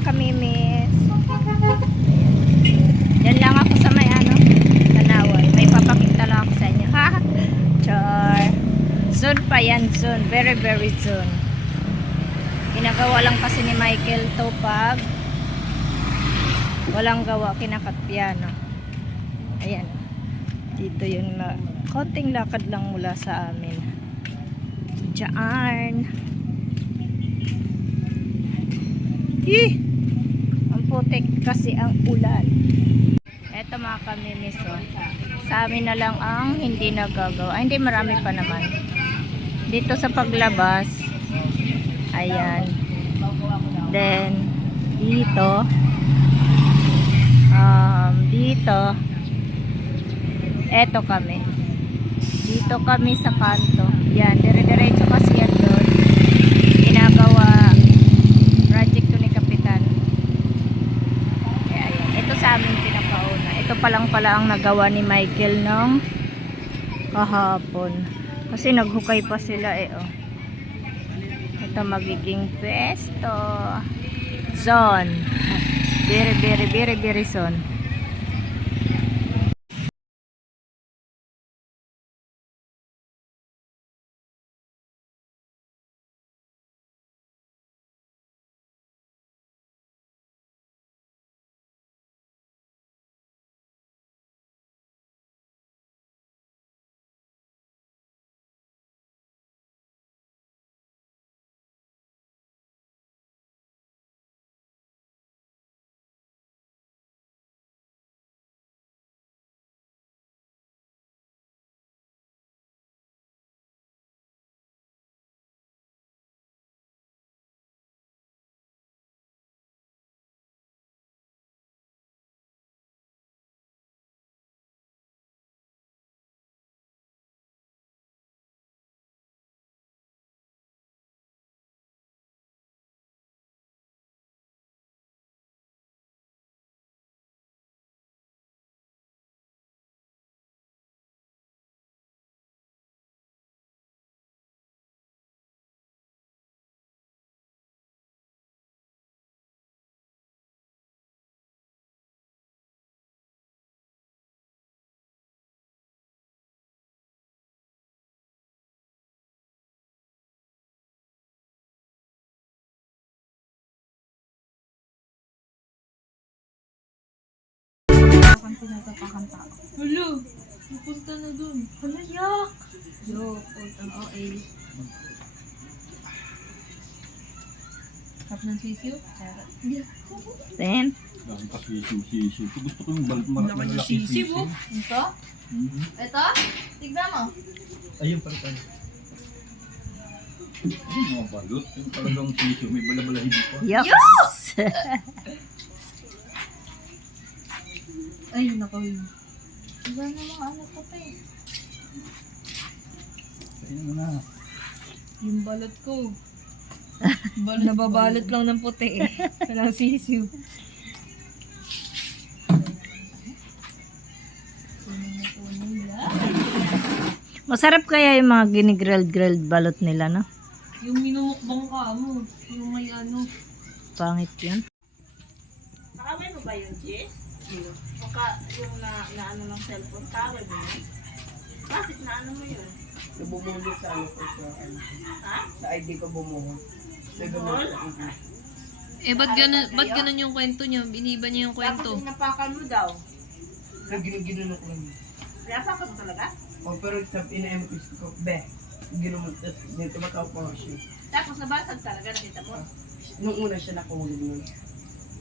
kamimis. Yan lang ako sa may Tanaway. May papakita lang ako sa inyo. Ha? Char. Soon pa yan, soon. Very, very soon. Ginagawa lang kasi ni Michael to pag walang gawa, kinakat piano. Ayan. Dito yun. Konting lakad lang mula sa amin. Diyan. Ang putik kasi ang ulan. Eto mga kamimis, sa amin na lang ang hindi nagagawa. Ay, hindi, marami pa naman. Dito sa paglabas, ayan. Then dito dito eto kami. Dito kami sa kanto. Yan, dire-diretso kasi yan doon. Ginagawa project to ni Kapitan. Ayan. Ito sa amin pinakauna. Ito pa lang pala ang nagawa ni Michael nung kahapon. Kasi naghukay pa sila Ito magiging pesto. Zone. Very, very, very, very zone. Ang tinatapakan tao. Hello! Pupunta na dun. Ano, yak? Yo, punta na. Okay. Kap ng sisiyo? Then Ang kasisiw-sisiw. Gusto ko yung Malaki yung sisiw, sisiw. Ito? Ito? Tignan mo. Ayun pala pala. Yung mga balot. Yung talagang sisiw. May balabalahin pa. yes. Ay, nako yun. Iba na mga ano ko pa eh. Ayun mo na. Yung balot ko. Nababalot lang ng puti eh. Walang sisiw. Masarap kaya yung mga ginigrilled balot nila, no? Yung minumukbang ka mo. Yung may ano. Pangit yun. Nakaway mo ba yung Jess? Maka yung na ano ng cellphone, kaway mo yun? Bakit na ano mo yun? Bumuhol sa ano ko Ha? sa ID ko bumuhol. Sa Bumuhol? ganun. Eh, ba't ganun yung kwento niya? Biniba niya yung kwento. Tapos inapakan mo daw. Ginugino ko lang. Inapakan mo talaga? O pero sa ina-empis ko, be, ginumot, tapos dito mataw ko siya. Tapos nabasag talaga, nakita mo? Nung una siya nakuhuli nun.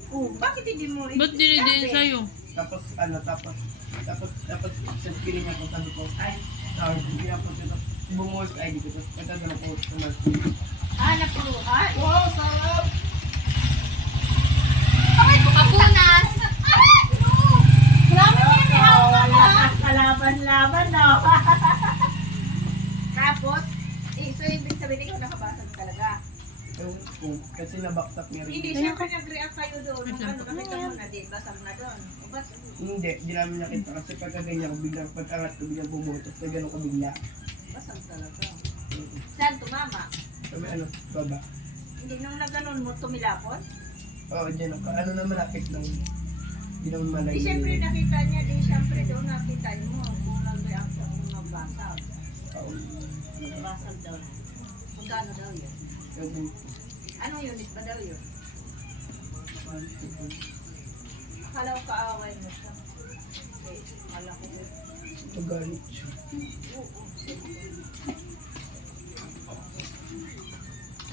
Oh, bakit hindi mo Ba't dinidiin sa'yo? Tapos tapos sa piling niya ko, sabi ko, ay, sorry, hindi ako siya. Tapos bumuhol sa ID ko, tapos nagkagano ko sa Marcy. Ah, napuluhan? Wow, sarap! Kapunas! Grabe yan, wala kang kalaban-laban, no? Tapos, so ibig sabihin ikaw nakabasag talaga. Kasi nabaksak niya rin. Hindi, syempre nag-react kayo doon. Nung ano, nakita mo na din, basag na doon. O ba't? Hindi, di namin nakita kasi pagkaganyan ko, biglang pagkangat ko, biglang bumuhol, tapos nagano ko bigla. Basag talaga. Saan tumama? Sabi ano, baba. Hindi, nung nagganon mo, tumilapon? Oo, dyan ako. Ano na malapit lang. Hindi naman malayo. Di siyempre nakita niya, di siyempre doon nakita mo kung nag-react sa magbasag. Oo. Magbasag daw. Magkano daw yun? Sabi ko, Anong unit ba daw yun? Akala ko kaaway mo siya. Eh, akala ko yun. magalit siya.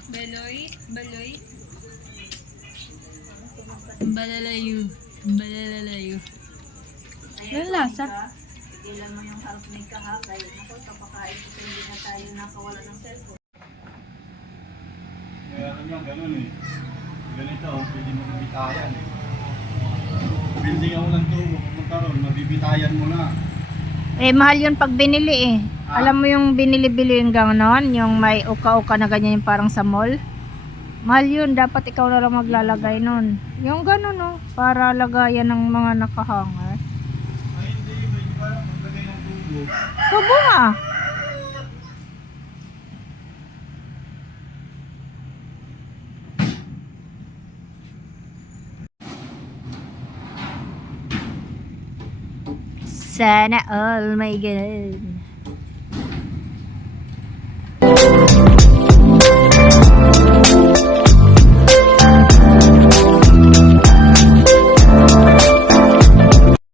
Baloy, baloy. Balalayo, balalayo. Ayun, Yung lasa. Tigilan mo yung housemate ka ha. Kaya ako, papakain ko hindi na tayo nakawala ng cellphone. Kaya kanya ganun eh. Ganito, pwede mo mabitayan eh. Building ako ng tubo, pumunta ron, mabibitayan mo na. Eh, mahal yun pag binili eh. Alam mo yung binili-bili yung gano'n, yung may uka-uka na ganyan yung parang sa mall. Mahal yun, dapat ikaw na lang maglalagay nun. Yung gano'n no, para lagayan ng mga nakahanger. Ay hindi, pwede parang maglagay ng tubo. Tubo nga. Sana all may ganun.